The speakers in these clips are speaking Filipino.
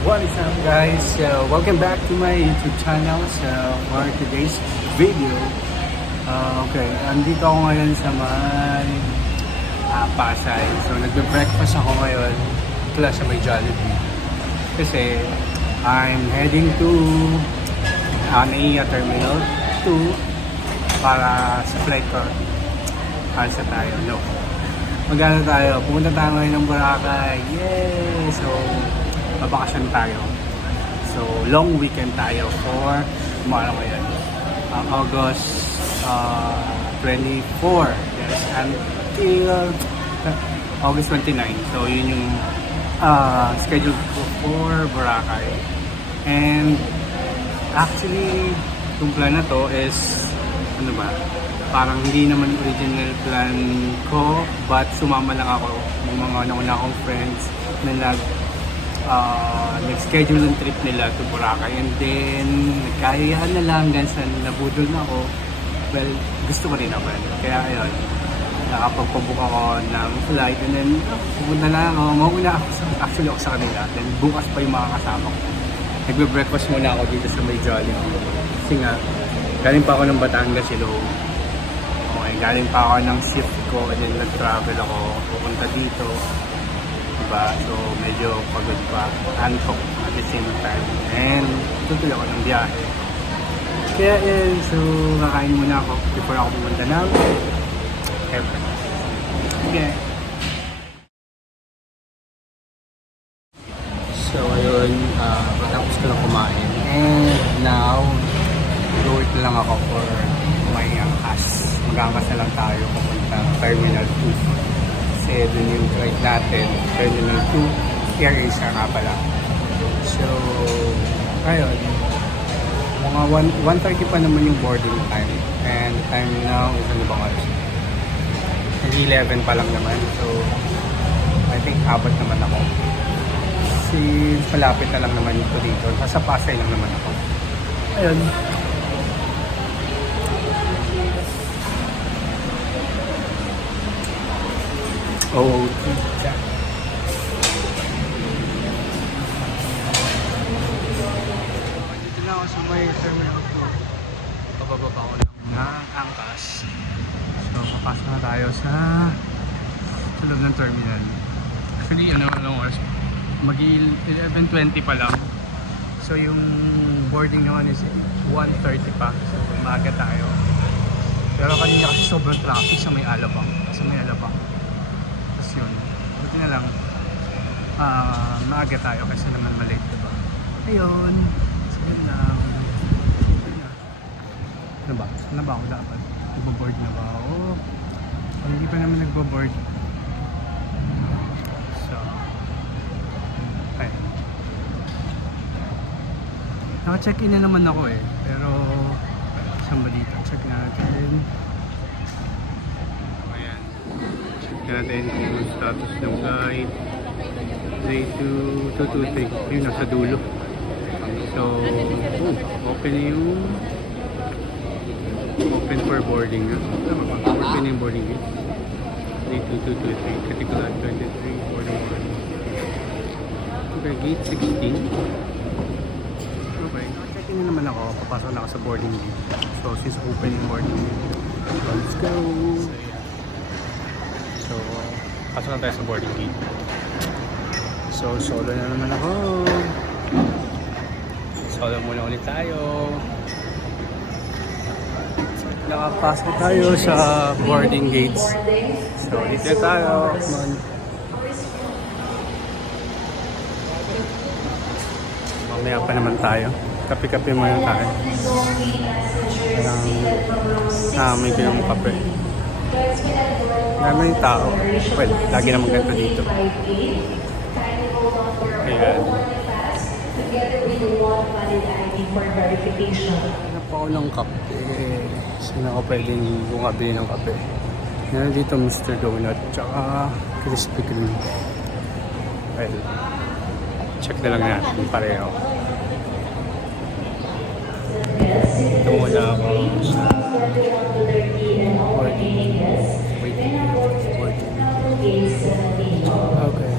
What is up guys? Welcome back to my YouTube channel. For today's video, okay, andito ako ngayon sa may Pasay. So nagbe-breakfast ako ngayon plus sa may Jollibee. Kasi I'm heading to NAIA Terminal 2 para sa flight ko. Alsa tayo, no? Magano tayo? Pumunta tayo ngayon ng Boracay. Yay! So babakasyon tayo. So, long weekend tayo for tomorrow ngayon. August 24. Yes, until August 29. So, yun yung schedule ko for Boracay. And actually, itong plan na to is ano ba? Parang hindi naman original plan ko, but sumama lang ako ng mga nauna akong friends na nag-schedule ng trip nila to Boracay, and then nagkayaan na lang hanggang sa nabudol na ako. Well, gusto ko rin naman, kaya ayun, nakapagpabook ako ng flight, and then pupunta na ako, mauna ako actually ako sa kanila, then bukas pa yung mga kasama ko. Nagbe-breakfast muna ako dito sa may Jollibee kasi nga galing pa ako ng Batangas, okay, galing pa ako ng shift ko, and then nag-travel ako pupunta dito. Diba? So medyo pagod pa, antok at the same time, and tutuloy ako ng biyahe. Kaya yun, so kakain muna ako before ako pumunta ng airport. Okay. So ayun, patapos ko lang kumain, and now go na lang ako for my angkas. Mag-angkas na lang tayo papunta Terminal 2. Kasi dun yung flight natin, Terminal 2, AirAsia nga pala. So, ayun, mga 1:30 pa naman yung boarding time, and the time now is ano bang oras? 11 pa lang naman, so I think apat naman ako. Since malapit na lang naman ito dito, nasa Pasay lang naman ako. Ayun. Oh, pizza. Dito na ako sa may Terminal 2. Pababa ko lang ng angkas. So, papasok na tayo sa loob ng terminal. Actually, anong oras? Mag-11:20 pa lang. So, yung boarding naman is 1:30 pa. So, maaga tayo. Pero kanina kasi sobrang traffic sa may Alabang. Yun, buti na lang maaga tayo kasi naman malate, diba? Ayun, so yun lang. Ano ba? Ano ba ako dapat? Nagbo-board na ba ako? O hindi pa naman nagbo-board. So ayun, naka-check-in na naman ako pero saan ba dito? Check natin. Natin kung status ng flight day 223 yun nasa dulo. So open for boarding open yung boarding gate day 2223 Katipunan 23 boarding 1. Okay, gate 16. Okay, check-in na naman ako, papasok na ako sa boarding gate. So since open yung boarding gate, let's go. So, pasok na tayo sa boarding gate. So, solo na naman ako. Solo muna ulit tayo. Nakapasok tayo sa boarding gates. So, dito tayo. Mamaya pa naman tayo. Kape-kape muna tayo. Parang may pinang kape. Dami yung tao. Well, lagi naman ganito dito. Ayan. Hanap ako ng kape. Saan ako pwedeng bumabili ng kape? Meron dito Mr. Donut tsaka Krispy Kreme. Well, check na lang natin pareho. Ito muna ako sa Okay,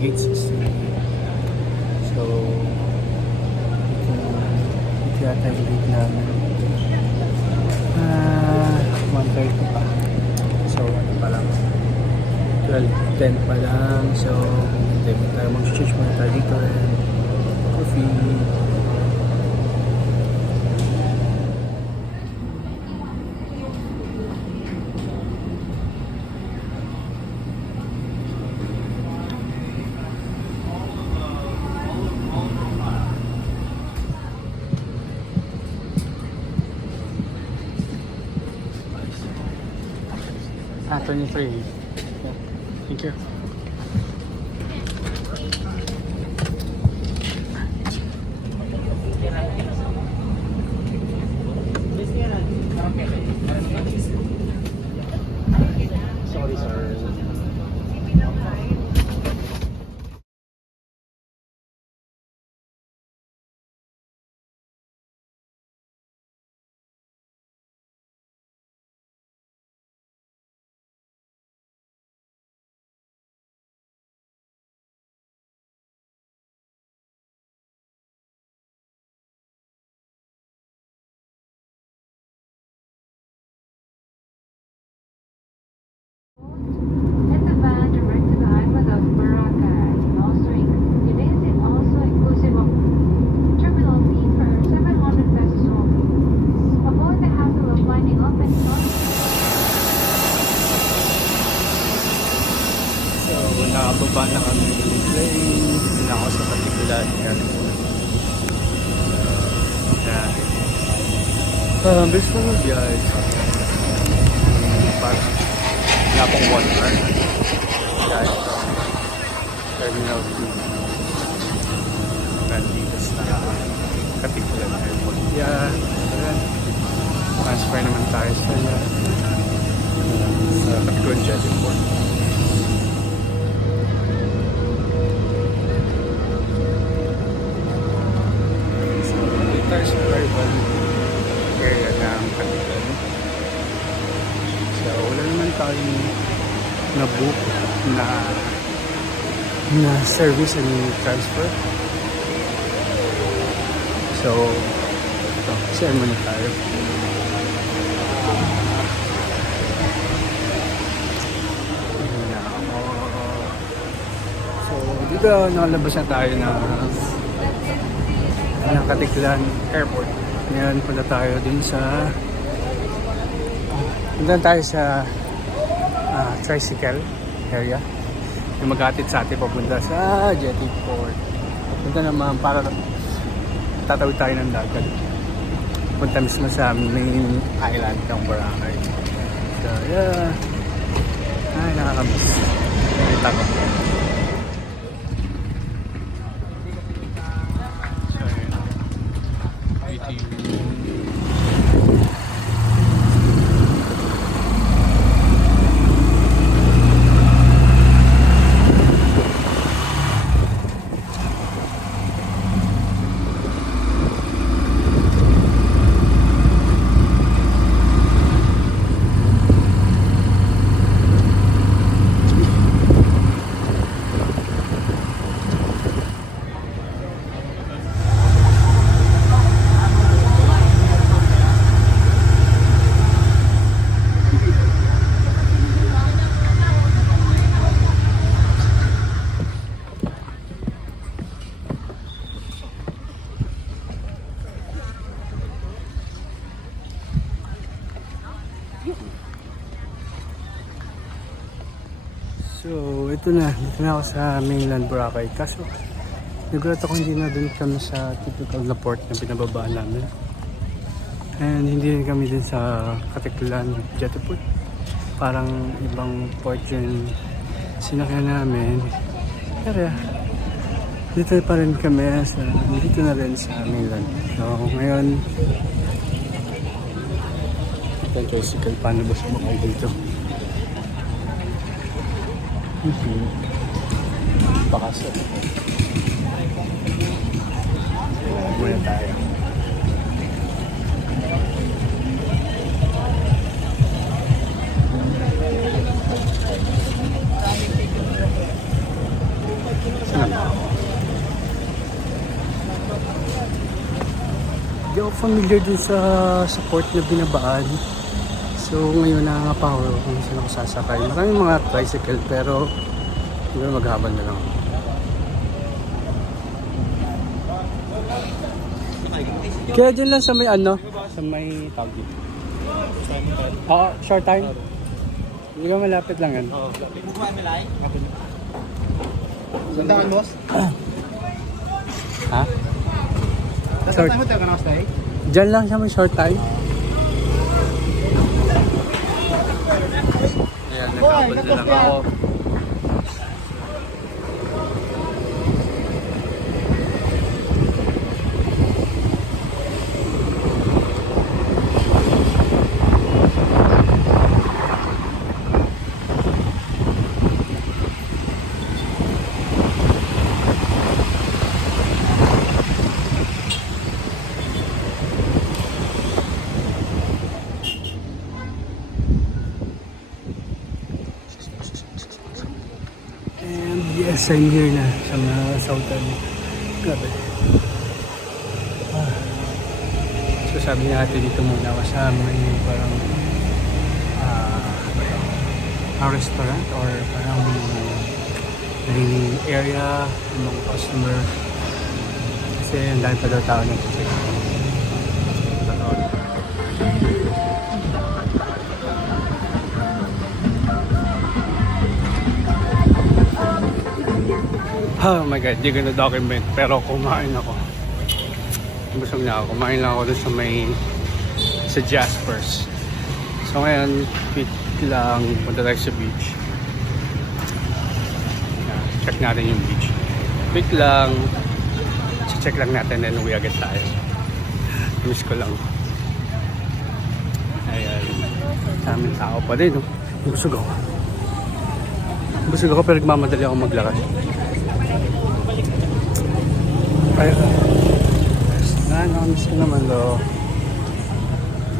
16 gates. time date namin. 1:30 pa. So, ano pa lang. 12:10 pa lang. So, hindi mo tayo mag-change muna tayo dito. Coffee. Ah, 23. Yeah. Thank you. Sorry, sir. And the van direct to the island of Boracay. It is also inclusive of terminal fee for 700 pesos only. Avoid the hassle of lining up and starting. So, nakababa na kami ng plane. Hindi na ako sa Katipulan. Bilis mo mag-biyahe. Parang wala pong 1 hour. Dahil Terminal 2. Nandito sa Katipulan Airport. Ayan. Transfer naman tayo sa Katipulan Jet Airport. So, dito tayo sa arrival area ng Katipulan. So, wala naman tayong na-book na service and transfer. So, ito, share muna tayo. So, dito nakalabas na tayo ng Katipulan Airport. Ngayon, punta tayo din sa tricycle area yung mag-atid sa atin papunta sa Jetty Port. Punta naman para tatawid tayo ng dagat. Punta mismo sa main island ng Boracay. So, yeah. Ay, nakakamiss. Nakita ko. So, yun. So, ito na. Dito na ako sa mainland Boracay. Kaso, nagulat ako hindi na dun kami sa typical na port na binababaan namin. And hindi rin kami din sa Katipulan Jetty Port. Parang ibang port yung sinakyan namin. Pero, dito pa rin kami dito na rin sa mainland. So, ngayon, ito yung tricycle. Paano ba sumakay dito? Pakasok. Muna tayo. Saan? Di ako familiar dun sa support na binabaan. So ngayon nakakapawar ako kung saan ako sasakay. Maraming mga tricycle pero siguro maghabang na lang. Kaya dyan lang sa may ano? Sa may tawag dito. Oo, short time. Hindi ka malapit lang yan. Sandaan, boss? Ha? Nasa Short. tayo hotel ka nakastay? Dyan lang siya may short time. Ayan, nagkabal na lang ako. And yes, I'm here na sa mga Southern. Grabe. So sabi niya ate dito muna ako sa may parang restaurant or parang dining area ng mga customer. Kasi ang dami pa daw tao nag-check. Oh my god, di ko na-document pero kumain ako. Busog na ako. Kumain lang ako dun sa may sa Jaspers. So ngayon, quick lang punta tayo sa beach. Check natin yung beach. Quick lang. Check lang natin then uwi agad tayo. Miss ko lang. Ayan. Daming tao pa din. No? Busog ako. Busog ako pero nagmamadali ako maglakad. Ayun. Miss ko naman do.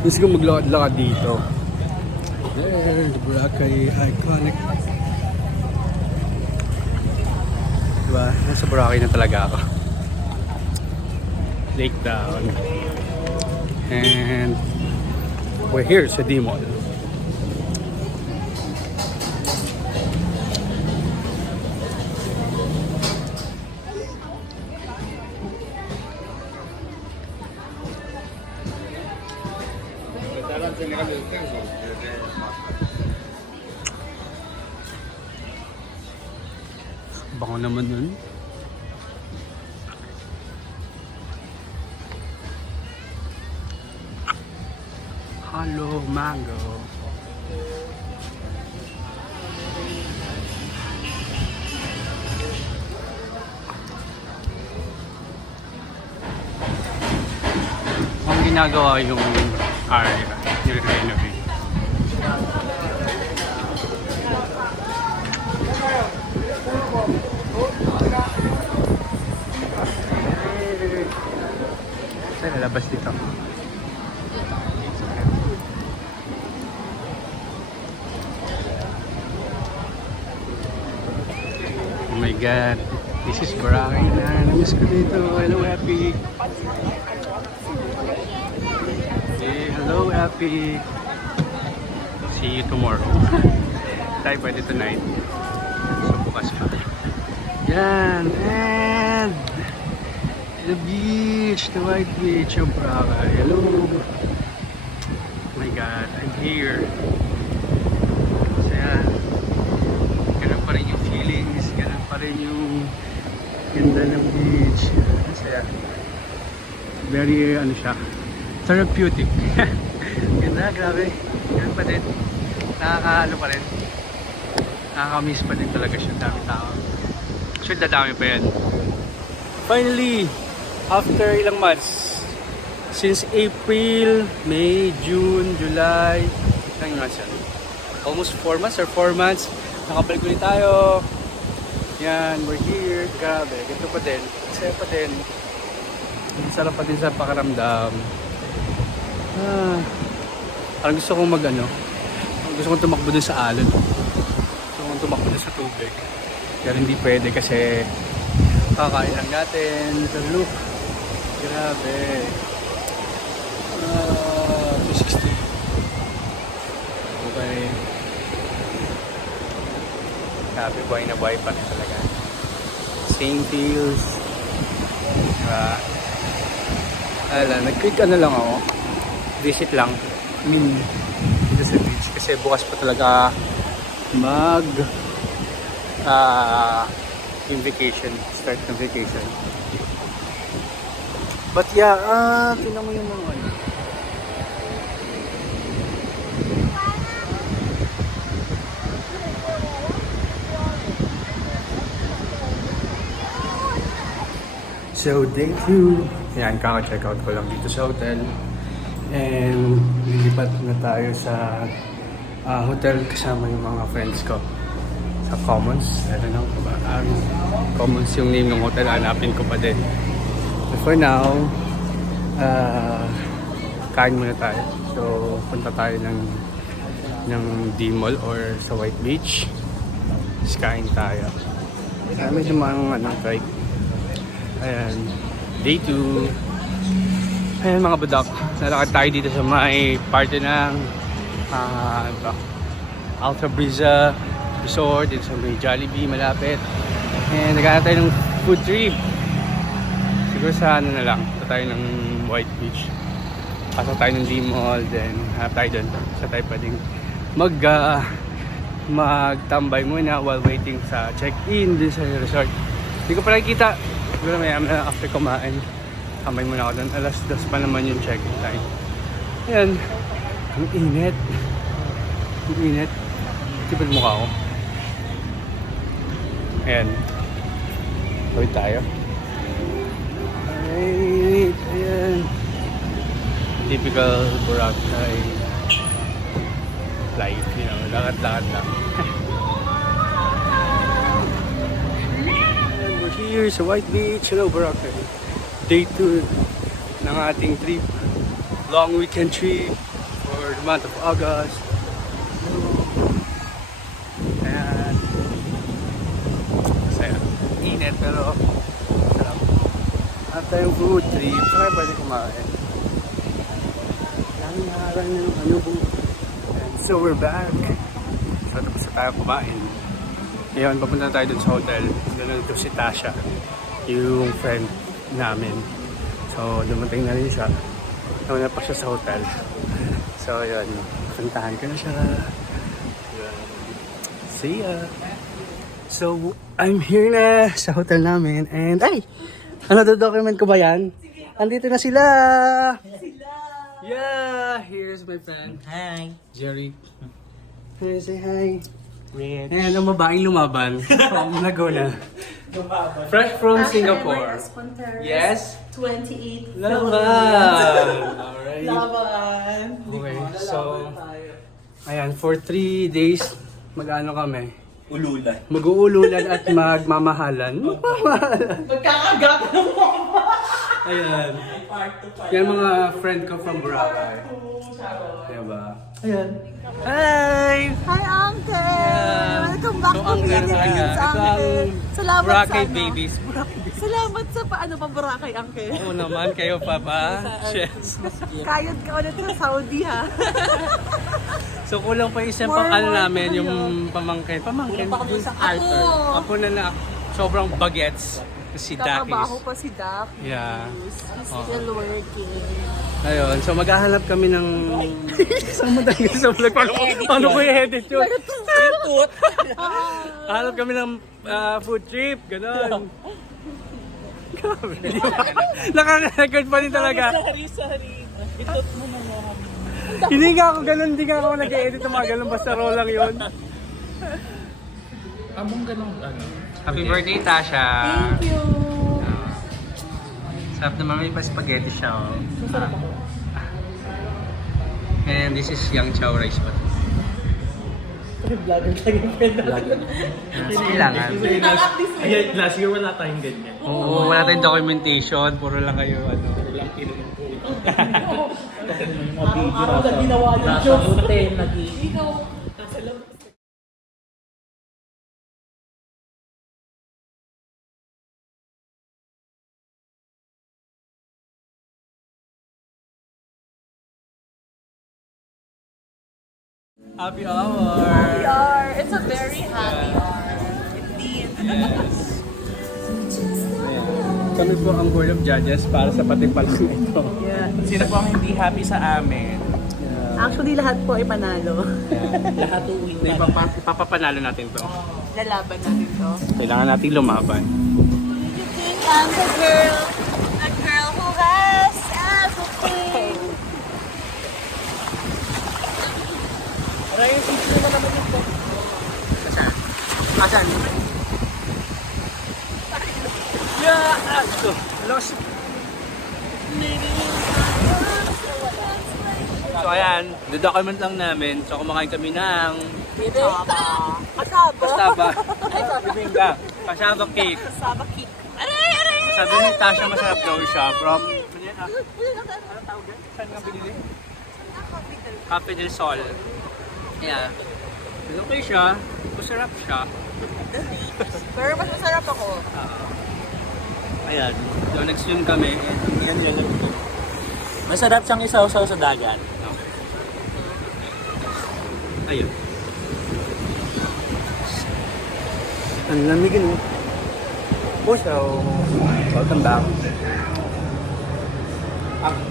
Miss ko maglakad-lakad dito. There, the Boracay iconic. Diba? Nasa Boracay na talaga ako. Lake down. And we're here sa D-Mall. Bango naman nun. Hello, mango. Ang ginagawa yung area, nire-renovate. Saan lalabas dito? Oh my god, this is Boracay na. Namiss ko dito. Hello, Happy. Hey, hello, Happy. See you tomorrow. Tayo pwede tonight. So, bukas pa. Yan, and the beach, the white beach of Boracay. Hello. Oh my god, I'm here. So yan, ganun pa rin yung feelings, ganun pa rin yung ganda ng beach. Masaya. Very, ano siya, therapeutic. Ganda, grabe. Ganun pa din. Nakakaano pa rin. Nakakamiss pa din talaga siya. Dami tao. Sure, dadami pa yan. Finally, after ilang months, since April, May, June, July, ilang months yan? Almost 4 months or 4 months, nakabalik ulit tayo. Yan, we're here. Grabe, ganito pa din. Masaya pa din. Sarap pa din sa pakaramdam. Parang gusto kong gusto kong tumakbo dun sa alon. Gusto kong tumakbo dun sa tubig. Pero hindi pwede kasi kakain lang natin. So look, grabe. 260. Okay. Happy buhay na buhay pa rin talaga. Same feels. Diba? Alam, nag-quick ano lang ako. Visit lang. I mean, dito sa beach. Kasi bukas pa talaga mag yung vacation. Start ng vacation. But yeah, tingnan mo yung mga ano. So day 2, yan, kaka-check out ko lang dito sa hotel. And lilipat na tayo sa hotel kasama yung mga friends ko. Sa Commons, I don't know kung ba. Commons yung name ng hotel, hanapin ko pa din. But for now, kain muna tayo. So punta tayo ng D-Mall or sa White Beach. Tapos kain tayo. Medyo mga trike. Ayan, day 2. Ayan mga badak, nalakad tayo dito sa may parte ng Alta Brisa Resort, dito sa may Jollibee malapit. And naghanap tayo ng food trip. Siguro sa ano na lang, ito tayo ng White Beach. Pasok tayo ng D-Mall, then hanap tayo doon. So tayo pwedeng magtambay muna while waiting sa check-in din sa resort. Hindi ko pa nakikita. Siguro may after kumain, tambay muna ako doon. Alas 2 pa naman yung check-in time. Ayan. Ang init. Ang init. Tipid mukha ko. Ayan. Tawid tayo. Alright. Ayan. Typical Boracay life. You know, lakad-lakad lang. Here sa White Beach, hello Boracay. Day 2 ng ating trip. Long weekend trip for the month of August. Ayan. Masaya. Init pero sarap. At tayong food trip. Saan pwede kumain? Daming harang na yung ano po. And so we're back. So tapos na tayo kumain. Ngayon, papunta tayo dun sa hotel. Doon na si Tasha, yung friend namin. So, dumating na rin siya. Nauna pa siya sa hotel. So, yun. Puntahan ko na siya. Yun. See ya! So, I'm here na sa hotel namin. And, ay! Ano, document ko ba yan? Andito na sila! Yeah! Here's my friend. Hi. Jerry. Hey, say hi. Ayan, ang babaeng lumaban from Laguna. Fresh from Singapore. Yes? 28 Laban! Alright. Laban! Okay, so, ayan, for 3 days, mag-ano kami? Ululan. Mag-uululan at magmamahalan. Magmamahalan. Magkakagaga ng mga Ayan. Yan mga friend ko from Boracay. Diba? Ayan. Hi! Hi, Uncle! Yeah. Welcome back So, to Uncle Philippines, talaga. Ito Uncle. ang Salamat Boracay sa ano. babies. Salamat sa paano pa Boracay, Uncle. Oo naman, kayo pa ba? Yes. Kayod ka ulit sa Saudi, ha? So kulang pa isang More ano work namin, tayo. yung pamangkin. Pamangkin. Kulang pa kami sa Arthur. Ako na sobrang bagets. Si Kakabaho Dakis. pa si Dak. Yeah. He's still working. Ayun, so maghahanap kami ng... Saan mo tayo sa vlog? Paano ko i-edit yun? Hanap kami ng food trip, gano'n. Grabe. Naka-record pa rin talaga. Sorry. Itot mo na lang. Hindi nga ako ganun, hindi nga ako nag-edit ng mga ganun, basta roll lang yun. Among ganong ano. Happy birthday, Tasha! Thank you! Sarap naman, may pa-spaghetti siya. Oh. And this is Yang Chow rice pa. Vlogger tayo yung friend natin. Kailangan. Ayan, last year wala tayong ganyan. Oo, wala tayong documentation. Puro lang kayo, ano. Walang pinunong. Araw na ginawa yung joke. Nag-i- Happy hour! We are. It's a very happy hour. Indeed. Yes. Ayan. Kami po ang board of judges para sa patimpalang ito. Yeah. Sino po ang hindi happy sa amin? Actually, lahat po ay panalo. Lahat uwi na. Ipapapanalo natin to. Lalaban natin to. Kailangan natin lumaban. I'm the girl who has everything. Ryan, sino na naman ito? Asan? Yeah! Ito. Lost. So ayan, document lang namin. So kumakain kami ng Kasaba. kasaba. Bibingka. Kasaba cake. Kasaba kick. Aray! Sabi ni Tasha masarap daw siya from... Ano yan ah? Anong tawag yan? Saan nga binili? Cafe del Sol. Yeah. Okay siya. Masarap siya. Pero mas masarap ako. Ayan. So nag-swim kami. Yan yan. Masarap siyang isaw-saw sa dagat. Okay. Ayun. Ang lamig yun. Oh, so, welcome back.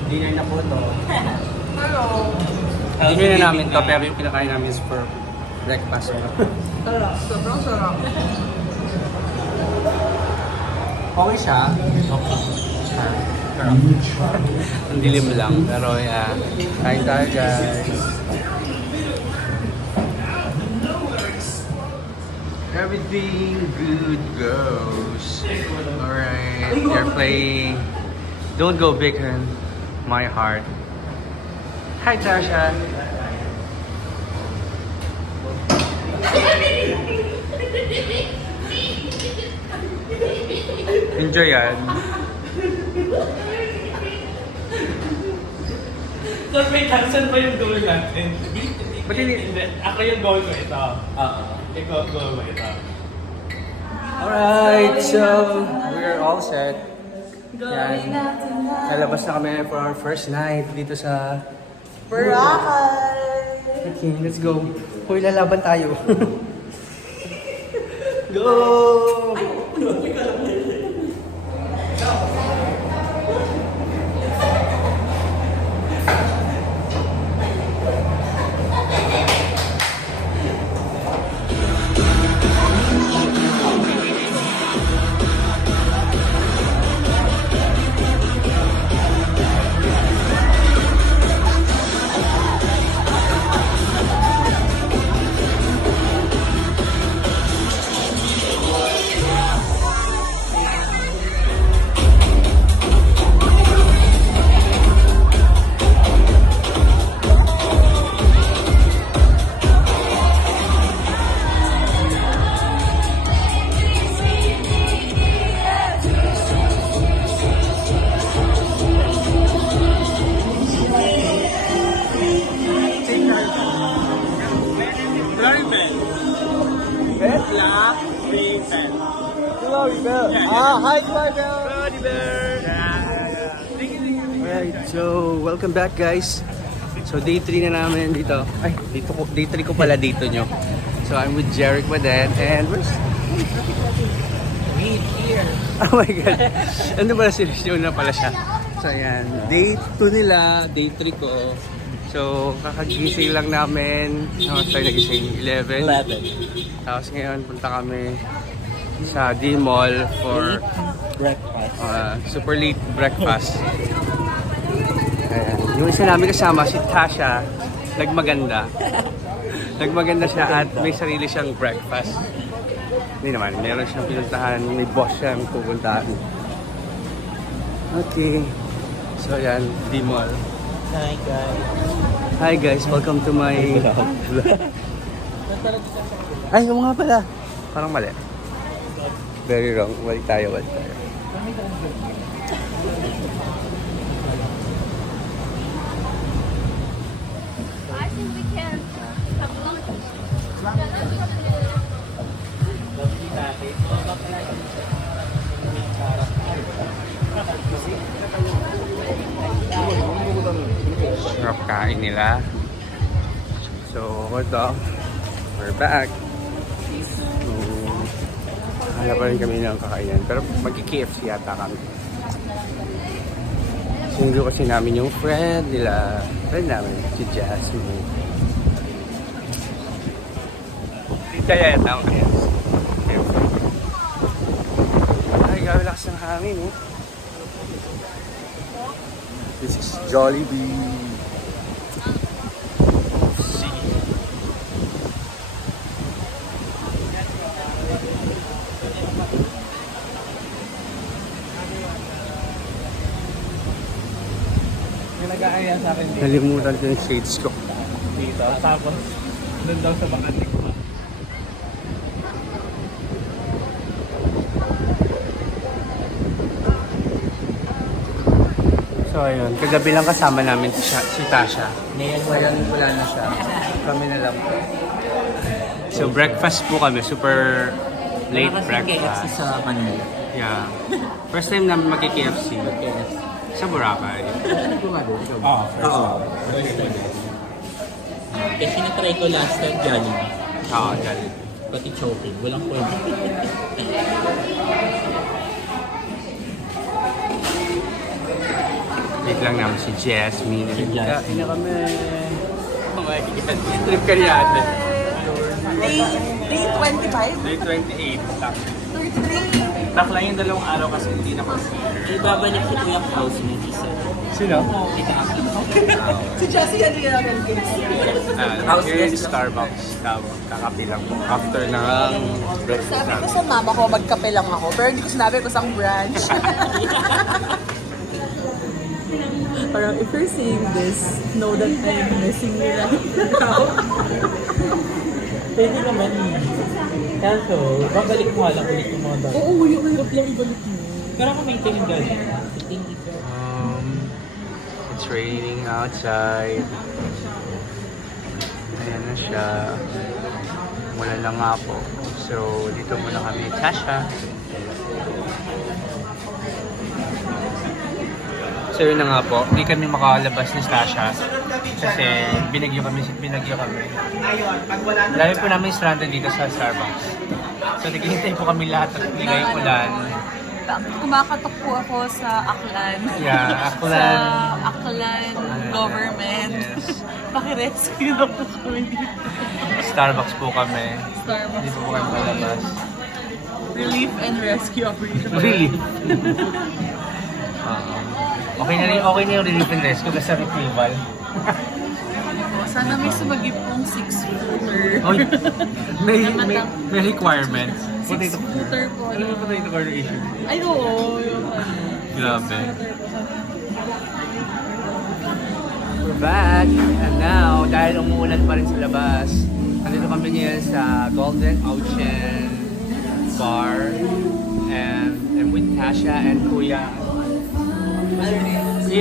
Dinner na po to. Hello. Dinner na namin to, pero yung pinakain namin is for breakfast. Sobrang sarap. Okay siya. Okay. Pero, ang dilim lang. Pero yeah, kain tayo guys. Everything good goes. Alright, they're playing Don't Go Big in My Heart. Hi Tasha. Enjoy yan. So, wait, saan ba yung goal natin? Ba't hindi- Ako yung goal ko ito. Ikaw goal mo ito. Alright, so we're all set. Yan. Lalabas na kami for our first night dito sa Boracay. Okay, let's go. Hoy, lalaban tayo. Go! Alright, so welcome back guys. So day 3 na namin dito. Ay, day 3 ko pala dito nyo. So I'm with Jeric Badet and where's... Meet here. Oh my God. Ano pala si na pala siya. So ayan, day 2 nila, day 3 ko. So kakagising lang namin. Tayo nagising 11. 11. Tapos ngayon punta kami sa D-Mall for Breakfast. super late breakfast. Ayan. Yung isa namin kasama, si Tasha, nagmaganda. Nagmaganda siya at may sarili siyang breakfast. Hindi naman, meron siyang pinuntahan, may boss siyang pupuntahan. Okay. So ayan, D-Mall. Hi guys. Hi guys, welcome to my... Ay, yung nga pala. Parang mali. Very wrong. Balik tayo. I think we can have lunch. Sarap kain nila. So, hold up. We're back. Hanap pa rin kami ng kakainin. Pero mag-KFC yata kami. Sinundo kasi namin yung friend namin, si Jasmine. Kaya yata ang KFC. Ay, gabi lakas ng hangin, oh. This is Jollibee. Nag-aaya sa akin Nalimutan ko yung shades ko. dito. Tapos, doon daw sa Bakantik ko. So ayun, kagabi lang kasama namin si Tasha. Ngayon wala na siya. Kami na lang. So breakfast po kami, super late KFC breakfast. sa Manila. Yeah. First time namin magki-KFC. Sa Boracay. Oo, first Oo. Kasi na-try ko last time Jollibee. Oo, galit. Pati choking. Walang pwede. Wait lang namin si Jasmine. Si Jasmine. Kain na kami. Oh my God. Trip ka rin ate. Day 25? Day 28. Tak. 33? Tak lang yung 2 araw kasi hindi na consider. Ay, babalik si Kuya House ni Isa. Sino? Si Jessie yan rin namin House guest Starbucks. Kakapi lang po. After ng breakfast Sabi ko namin. sa mama ko, magkape lang ako. Pero hindi ko sinabi ko sa branch. Parang if you're seeing this, know that I'm missing you right now. Pwede naman eh. Kaso, babalik mo lang ulit yung mga dati. Oo, yung hirap lang ibalik mo. Pero kung maintain gano'n. It's raining outside. Ayan na siya. Wala na nga po. So, dito muna kami. Tasha. So, yun na nga po. Hindi kami makalabas ni Tasha. Kasi binagyo kami. Dahil po namin stranded dito sa Starbucks. So, naghihintay po kami lahat at bigay ulan. Kumakatok po ako sa Aklan. Yeah, Aklan. Sa Aklan government. Yes. Pakirescue na po kami dito. Starbucks po kami. Starbucks. Hindi po kami malabas. Relief and rescue operation. Really? Okay na yung relief and rescue kasi retrieval. Sana may sumagip pong 6-footer. Oy, may requirements. 6-footer po. Ano ba potato corner issue? Ay, oo. Yung ano. Grabe. We're back. And now, dahil umuulan pa rin sa labas, nandito kami ngayon sa Golden Ocean Bar. And with Tasha and Kuya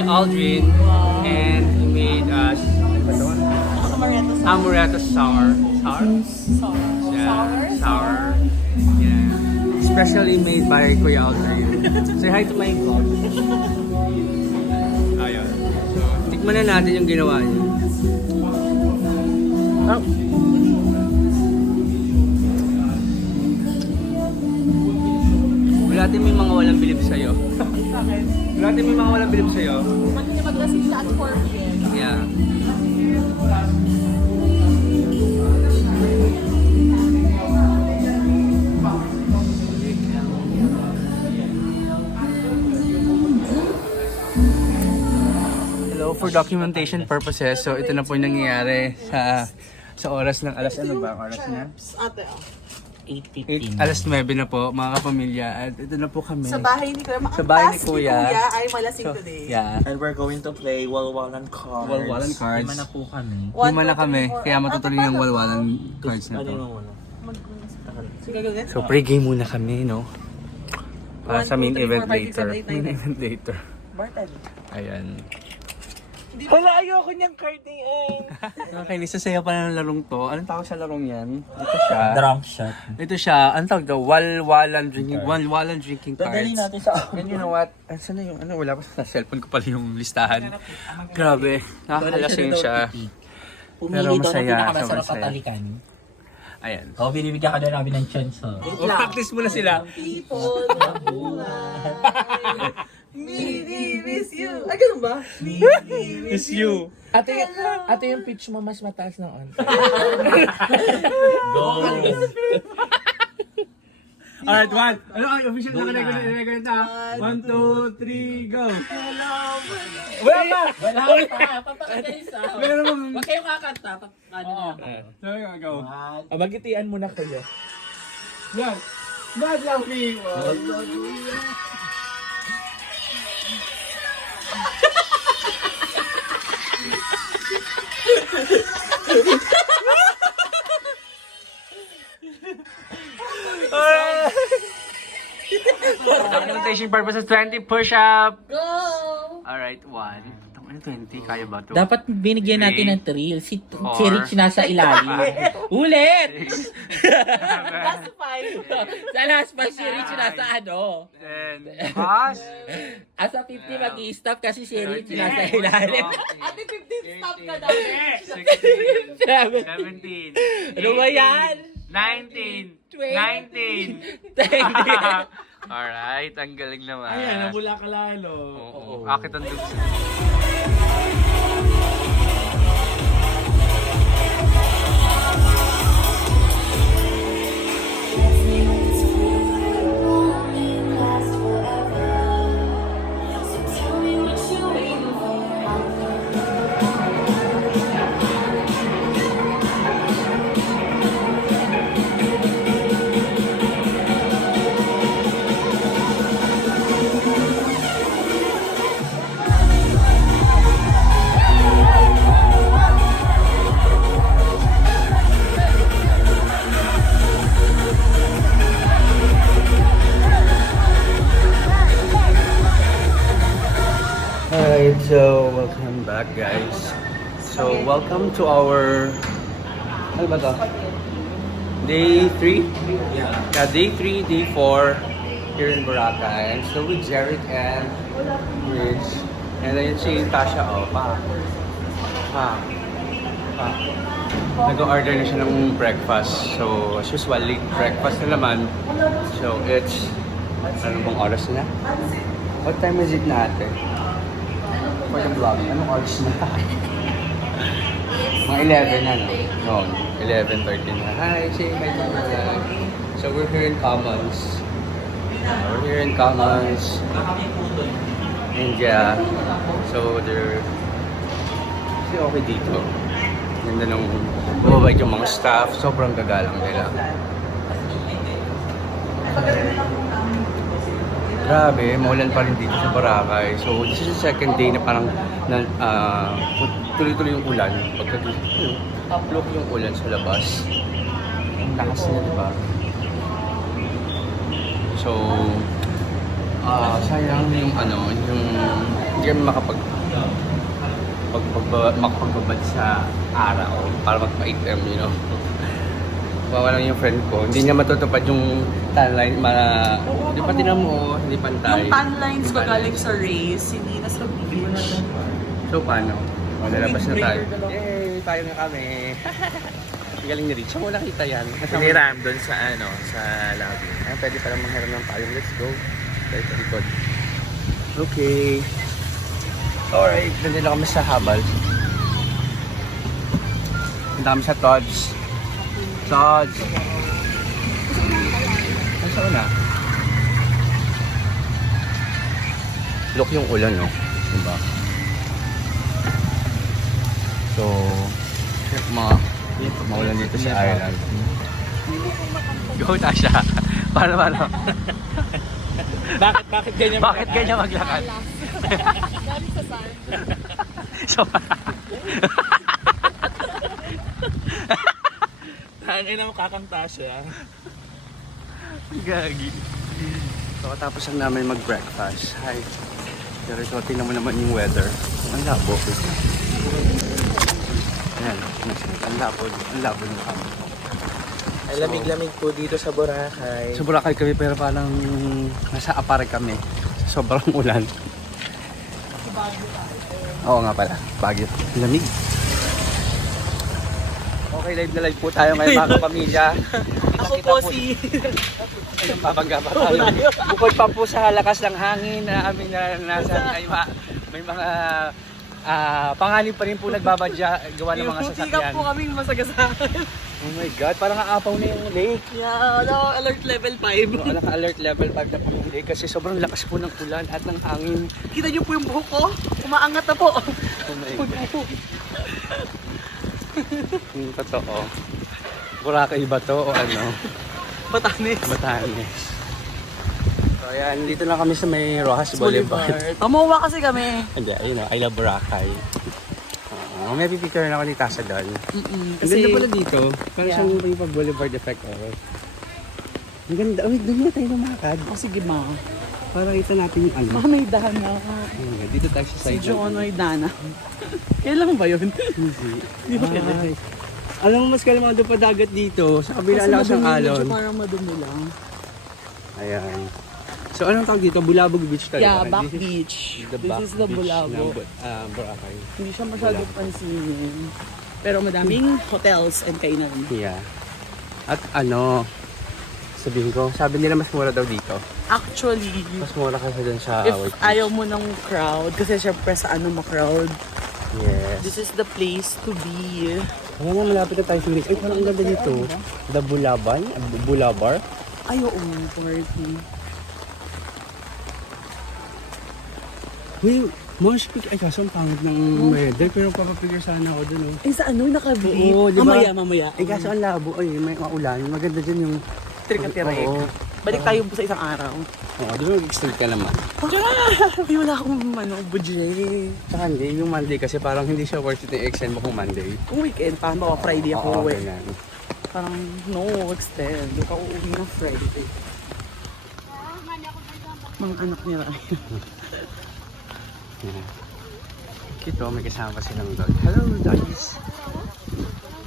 Aldrin. And he made us Amaretto sour. Sour? Yeah, sour. Yeah. Especially made by Kuya Aldrin. Say hi to my vlog. Ayun. So, tikman na natin yung ginawa niya. Oh. Wala din may mga walang bilib sa'yo. Wala din may mga walang bilib sa'yo. Pwede niya maglasing siya at 4 p.m. Yeah. Hello, for documentation purposes, so ito na po yung nangyayari sa oras ng alas, ano ba ang oras niya? Ate, 8:15. Alas 9 na po, mga kapamilya, at ito na po kami. Sa bahay ni Kuya. Sa bahay ni Kuya. Ay malasing So, today. yeah. And we're going to play Walwalan Cards. Walwalan cards. Lima na po kami. Lima na kami, kaya matutuloy yung walwalan cards na Ano to. yung muna? Sige, gagawin. So pre-game muna kami, no? Para sa main 1, 2, 3, 4, event 5, 6, later. 7, 8, 9, Main event later. Bartel. Ayan. Hala, ayoko niyang card eh. Nakakainis, sasaya pa na ng larong to. Anong tawag sa larong yan? Ito siya. Drunk shot. Ito siya, anong tawag daw? Walwalan drinking Dadali cards. natin sa And you know what? Saan na yung, wala pa sa cellphone ko pala yung listahan. Grabe, nakakalasing siya. Pumili Pero daw ng masaya, pinakamasarap sobrang saya. katalikan. Ayan. O, binibigyan ka na namin ng chance. Practice muna sila. People na buhay. Me, miss you. Ay, ganun ba? It's you. Ate yung pitch mo mas mataas ng onte. Go! Alright, one. Ano ang official Go na na. ganito? 1, 2, 3, go. Wala pa! Wala pa! Papakagay sa Meron bang... Huwag kayong kakanta. Ano na? Sorry, go. Magitian mo na kuya. Yan. Bad lang, P. Documentation purposes, 20 push-up. Go! Alright, 1. Ano 20? Kaya ba ito? Dapat binigyan natin ng thrill. Si Four. Rich nasa ilalim. Ulit! Last five. Sa last pa si Rich nasa ano? 10. Pass. As a 50 mag-i-stop kasi si Rich nasa ilalim. Ate, 15 stop ka daw. 16. Sabi, 17. ano ba yan? 19. 20. 19. Alright, ang galing naman. Ayan, nabula ka lalo. Oo. Akit ang dugs. Alright, so welcome back guys. So welcome to our ano ba to? Day 3? Yeah, day 3, day 4 here in Boracay. I'm still with Jeric and Rich. And then si Tasha, oh, pa. Nag-order na siya ng breakfast. So, as usual, late breakfast na naman. So, it's ano bang oras na? What time is it na ate? For the vlog, anong oras na? Mga 11 na, no? No, 11:13 na. Hi, say hi to the vlog. So we're here in Commons. We're here in Commons. And yeah, so they're kasi okay dito. Ganda nung bumabait yung mga staff. Sobrang gagalang nila. Grabe, maulan pa rin dito sa Boracay. So, this is the second day na parang tuloy-tuloy yung ulan. Upload yung ulan sa labas. Ang lakas na, di ba? So, sayang yung yung hindi kami makapagbabad sa araw para magpa-item, you know. Wala yung friend ko. Hindi niya matutupad yung timeline. Di pa tinan mo, hindi pantay. Yung tan lines ba galing sa race, hindi na sa beach. So, paano? Lalabas na tayo. Yay! Tayo na kami. Ang galing ni Rich. Saan mo nakita yan? Hiniram doon sa sa lobby. Pwede palang manghiram ng payong. Let's go. Tayo sa likod. Okay. Alright. Nandito kami sa Habal. Ang dami sa Tods. Tods. Saan na? Look yung ulan, no? Diba? So, maulan dito sa Ireland. Go, Tasha. Paano? Bakit ganyan? Bakit ganyan maglakad? Galing sa sand. So, Tangin na makakanta siya. gagi. So, tapos lang namin mag-breakfast. Hi. Pero ito, tingnan mo naman yung weather. Ang labo. Ayan. Ang labo ng kami. Ay, lamig-lamig po dito sa Boracay. Sa Boracay kami pero parang nasa Apare kami. Sobrang ulan. Oo nga pala. Baguio. Lamig. Okay, live na live po tayo ngayon mga kapamilya. Ako po si... Ayun, babangga pa tayo. Bukod pa po sa lakas ng hangin na aming naranasan ay may mga panganib pa rin po nagbabadya gawa ng mga Sikap sasakyan. po kaming masagasaan. Oh my God, parang aapaw na yung lake. Yeah, ano, alert level 5. Naka-alert level 5 na po yung lake kasi sobrang lakas po ng ulan at ng hangin. Kita niyo po yung buhok ko? Umaangat na po. Oh my God. Totoo. Boracay ba to o ano? Batanes. Batanes. So ayan, dito lang kami sa may Rojas Boulevard. Tumuwa kasi kami. Hindi, ayun o, I love Boracay. May pipicture na ako ni Tasha doon. Ang Kasi, ganda pala dito. Parang Yeah. siyang may pag-boulevard effect. Oh. Ang ganda. Uy, doon na tayo lumakad. oh sige ma. Para kita natin yung ano. May Dana. Ayun, dito tayo sa Si side. John ay Dana. Kailan ba yun? Di ba kailan? Ay. Alam mo, mas kalamang doon pa dagat dito. Sa kabila lang ng alon. Parang madumi lang. Ayan. So, anong tawag dito? Bulabog Beach tayo. Yeah, This back is beach. the This back is the beach Bulabo. ng Boracay. Hindi siya masyado Bulabo. pansinin. Pero madaming hotels and kainan. Yeah. At ano, sabihin ko, sabi nila mas mura daw dito. Actually, Mas mura kasi dun sa if our beach. ayaw mo ng crowd, kasi syempre sa ano ma-crowd, Yes. this is the place to be. Alam mo, malapit na tayo sa lake. Ay, parang ang ganda dito. The Bulaban? Bulabar? Ay, oo, party. Uy, Mosh Peak. Ay, kaso ang pangit ng weather. Pero papapigure sana ako dun. Oh. Ay, sa ano, naka-beat? Oo, di ba? Mamaya. Ay, kaso ang labo. Ay, may maulan. Maganda dyan yung... Tirek-tirek. Oo. Balik tayo po sa isang araw. Oo, di ba mag-extend ka naman? Ay, wala akong budget. Saka hindi, yung Monday kasi parang hindi siya worth it yung extend mo kung Monday. Kung weekend, paano ba? Friday ako uwi. ganyan. Parang, no, extend. Hindi ka uuwi ng Friday. Mga anak nila. Yeah. Cute, oh, may kasama pa silang dog. Hello, doggies.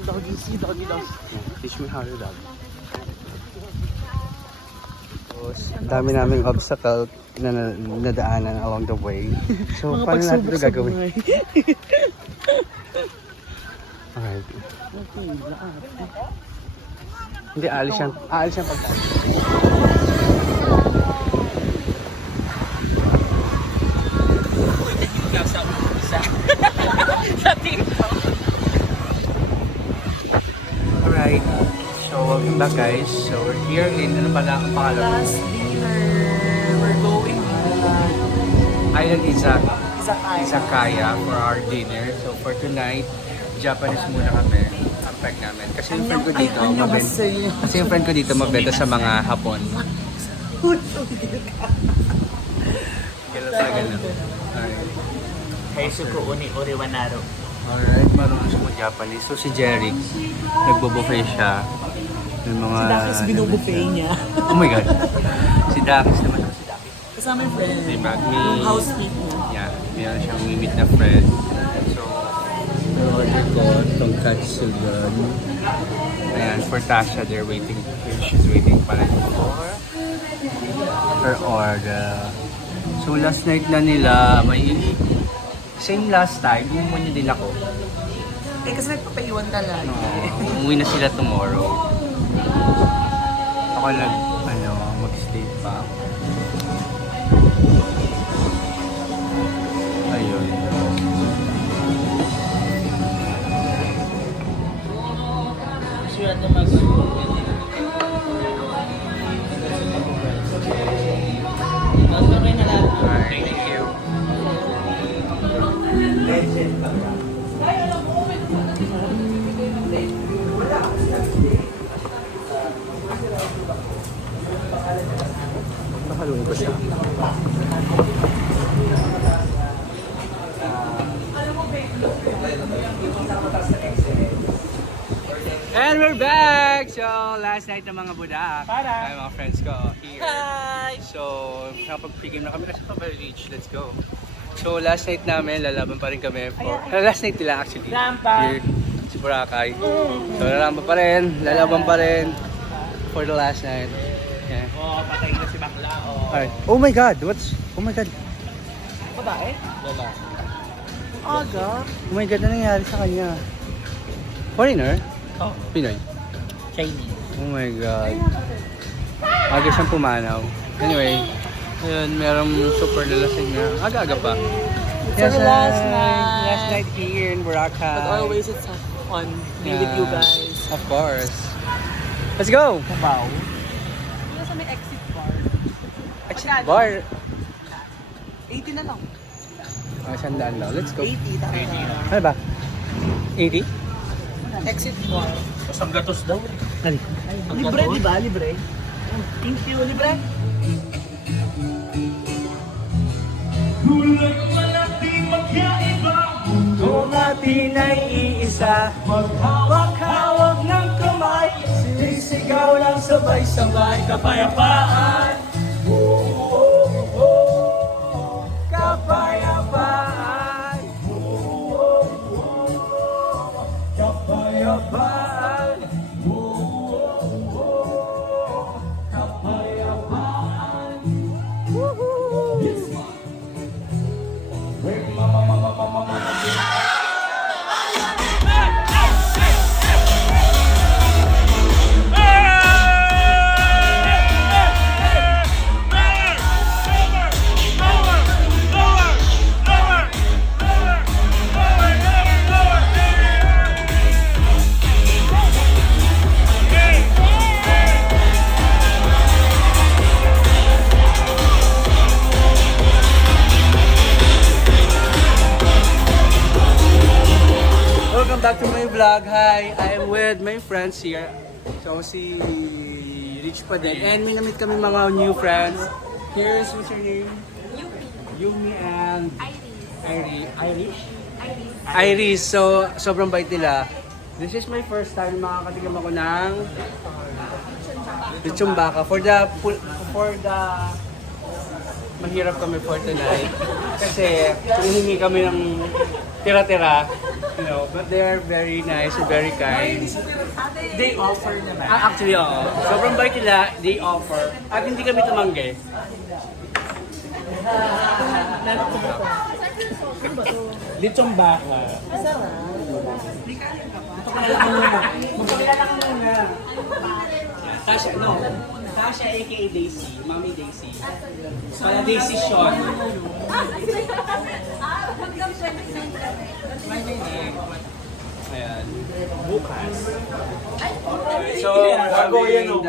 Doggy, si doggy dog. Yeah, teach me how to dog. Tapos, ang dami naming obstacle na nadaanan along the way. So, Mga paano natin pagsubok ito sa gagawin? buhay. Alright. Okay, lahat. Hindi, aalis yan pagkakas. Alright. So, welcome back guys. So, we're here in, ano pala ang pangalan? Last dinner, we're going to Island Izakaya. Izakaya for our dinner. So, for tonight, Japanese muna kami. Ang pack namin. Kasi yung friend ko dito, kasi yung friend ko dito mabenta sa mga Hapon. Kailan talaga na. Alright. Heisuku uni Uriwanaro. Alright, marunong siya mag-Japanese. So si Jerry, nagbo-buffet siya. Yung mga... Si Dakis binubuffet niya. Oh my God. Si Dakis naman. Kasama yung friend. Diba? Yung housemate niya. Yeah, meron siyang meet na friend. So, order ko tonkatsu doon. Ayan, for Tasha, they're waiting. She's waiting pa rin for her order. So last night na nila, may same last time, umuwi din ako. Eh kasi nagpapaiwan ka lagi. Umuwi na sila tomorrow. Ako mag-stay pa. Ayun. Sure at mas. Okay na lahat. Alright, thank you. Nakaluin ko siya. And we're back! So, last night ng mga budak. Ay, mga friends ko here. Hi! So, nakapag-pregame na kami kasi pa beach. Let's go. So, last night namin, lalaban pa rin kami for... last night nila actually. Lampa. Here, si Boracay. So, lalaban pa rin, lalaban pa rin for the last night. Yeah. Oh, patay na si Bakla. Oh. Alright. Oh my God! Oh my God! Babae? Baba. Aga. Oh my God, ano nangyari sa kanya? Foreigner? Oh, Pinoy. Chinese. Oh my God. Aga siyang pumanaw. Anyway, yun, merong super lalasing na. Aga-aga pa. It's our last night. Last night here in Boracay. But always it's fun being with you guys. Of course. Let's go! Wow. Dito sa may exit bar. Exit bar. 80 na lang. Sandaan daw. Let's go. 80, tama na. Ano ba? 80? Exit bar. Basta ang gatos daw. Ano? Libre, di ba? Libre. Thank you, libre. Kung atin ay iisa, maghawak-hawak ng kamay, sinisigaw lang sabay-sabay, kapayapaan. Kapayapaan. Kapayapaan. Kapayapaan. Welcome back to my vlog. Hi, I'm with my friends here. So si Rich pa din. And may namit kami mga new friends. Here's what's your name? Yumi and Irish. Iris. So sobrang bait nila. This is my first time makakatigam ako ng lechon baka for the mahirap kami for tonight. Kasi humingi kami ng tira-tira. You know, but they are very nice and very kind. They offer naman. Actually, oo. Sobrang bait nila, they offer. At hindi kami tumanggi. Lechong baka. Magpakilala ka muna. Tasha, no. Tasha aka Daisy. Mami Daisy. Para Daisy Sean. Ayan. Bukas. So, Bago yan, oh.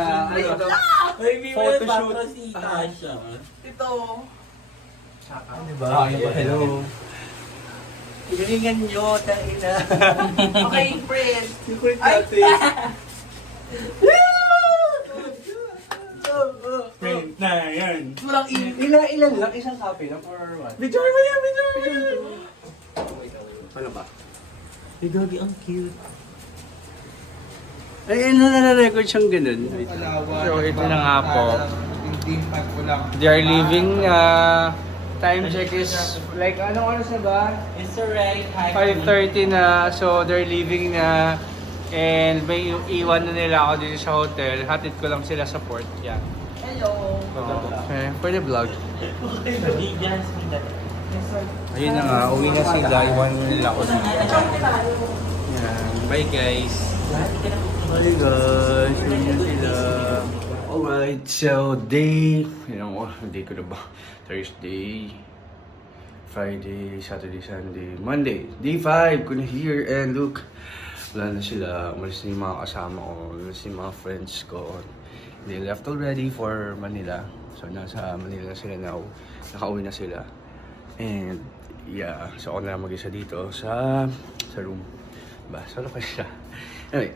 photoshoot. Ito. Diba? Hello. Galingan nyo, tangina. Okay, friends. Yung quick natin. Print na yan. Walang Ilan lang? Isang copy lang or what? Video mo yan, video mo yan. Ano ba? Hey, Gagi, ang cute. Ay, na-record siyang ganun. So, ito na nga po. They are leaving. Time check is like, anong oras na ba? It's alright. 5:30 na. So, they're leaving na. And may iwan na nila ako dito sa hotel. Hatid ko lang sila sa port. Yeah. Hello. Okay, for the vlog. Yes, Ayun na nga, uwi na sila. Iwan nila ako dito. Yan. Bye guys. Bye guys. Uwi na sila. Alright, so day, day ko na ba? Thursday, Friday, Saturday, Sunday, Monday. Day 5 ko na here and look, wala na sila. Umalis na yung mga kasama ko, umalis na yung mga friends ko. They left already for Manila. So nasa Manila na sila now. Nakauwi na sila. And yeah, so ako na lang mag-isa dito sa room. Ba, solo pa siya. Anyway,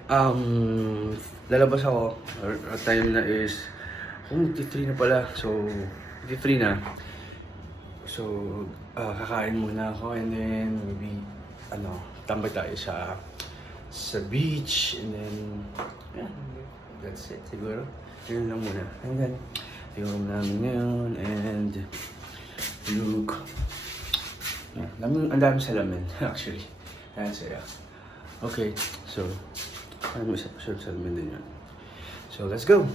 lalabas ako. Our time na is, magti-3 na pala. So, magti-3 na. So, kakain muna ako and then maybe, tambay tayo sa beach and then, yeah, that's it siguro. Yun lang muna. And then, yung room namin ngayon and look. Yeah, ang dami salamin actually. Ayan siya. Okay, so, ano isa pa siya salamin din yan. So, let's go!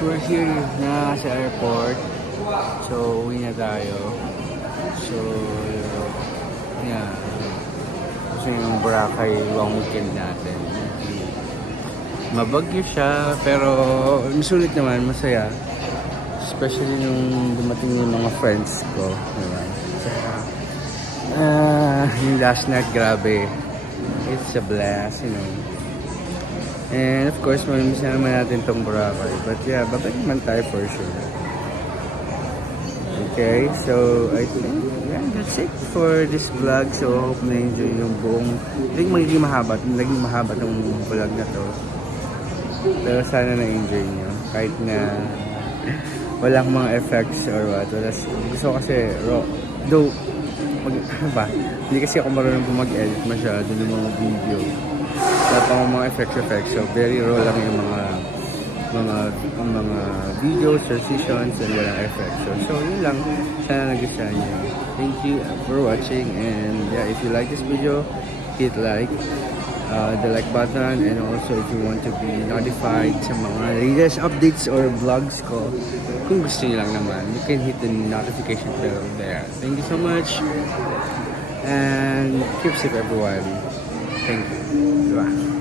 we're here na sa airport. So, uwi na tayo. So, yeah. Gusto yung Boracay long weekend natin. Mabagyo siya, pero sulit naman, masaya. Especially nung dumating yung mga friends ko. Diba? Yung last night, grabe. It's a blast, you know. And of course, mamimiss na naman natin tong Boracay. But yeah, babalik naman tayo for sure. Okay, so I think yeah, that's it for this vlog. So hope na-enjoy yung buong. I think magiging mahaba tong vlog na to. Pero sana na-enjoy nyo. Kahit na walang mga effects or what. Gusto ko kasi raw. Though, ano ba? Hindi kasi ako marunong mag-edit masyado ng mga video. Wala pa akong mga effects. So very raw lang yung mga videos or sessions and walang effects. So yun lang. Sana nagustuhan nyo. Thank you for watching, and yeah, if you like this video, hit like, the like button, and also if you want to be notified sa mga latest updates or vlogs ko, kung gusto nyo lang naman, you can hit the notification bell there. Thank you so much, and keep safe everyone. Thank you. Bye.